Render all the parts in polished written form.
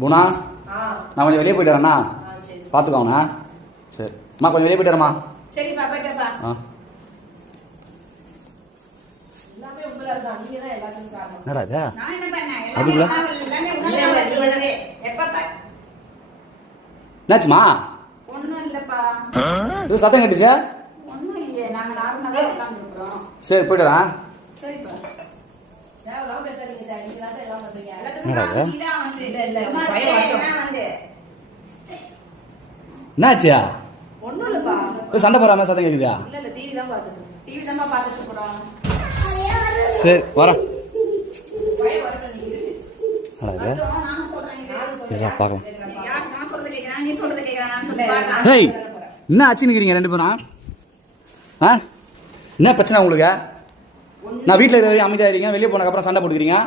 குணா நான் கொஞ்சம் வெளியே போயிட்டு வரேண்ணா பார்த்துக்கோங்கண்ணா சரி அம்மா கொஞ்சம் வெளியே போயிட்டு வரேம்மா சரிப்பா போயிட்டப்பா என்னடா இது அதுக்குள்ள என்னாச்சுமா ஒண்ணும் இல்லப்பா இது சத்தம் கட்டுச்சு ஒண்ணும் இல்லையே நாங்க நார்மலா தான் உட்கார்ந்துருக்கோம் சரி போயிட்டு வரேன் சரிப்பா என்னாச்சு ஒண்ணும் இல்லப்பா சண்டை போறாம சத்தம் கேக்குதா இல்ல டிவி தான் பார்த்துட்டு இருக்கோம் சரி வரேன் பார்க்கலாம் ஹேய் என்ன ஆச்சுன்னுக்கிறீங்க ரெண்டு பேரும் ஆ என்ன பிரச்சனை உங்களுக்கு நான் வீட்டில் இருக்கிற அமைதியாக இருக்கீங்க வெளியே போனதுக்கப்புறம் சண்டை போட்டுக்கிறீங்க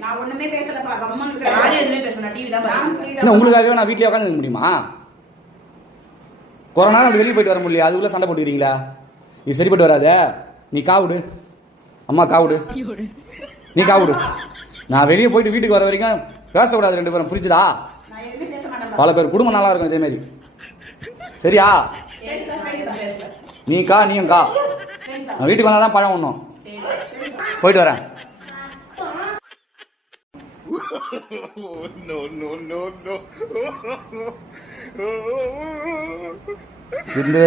நான் ஒண்ணுமே பேசலப்பா கம்மன் இருக்கிற ஆளே எதுவுமே பேசல டிவி தான் பார்த்துட்டு என்ன உங்களுக்காகவே நான் வீட்டிலே உட்காந்து முடியுமா கொரோனா வெளியே போயிட்டு வர முடியல அதுக்குள்ள சண்டை போட்டுக்கிறீங்களா இது சரிப்பட்டு வராதே நீ காவுடு அம்மா காவுடு நீ காவுடு நான் வெளியே போயிட்டு வீட்டுக்கு வர வரைக்கும் பேசக்கூடாது ரெண்டு பேரும் புரிஞ்சுதா நான் எதுவுமே பேச மாட்டேன் பல பேர் குடும்பம் நல்லா இருக்கும் இதே மாதிரி சரியா நீ கா நீயும் கா நான் வீட்டுக்கு வந்தால் தான் பழம் ஒன்றும் போயிட்டு வரேன் இந்த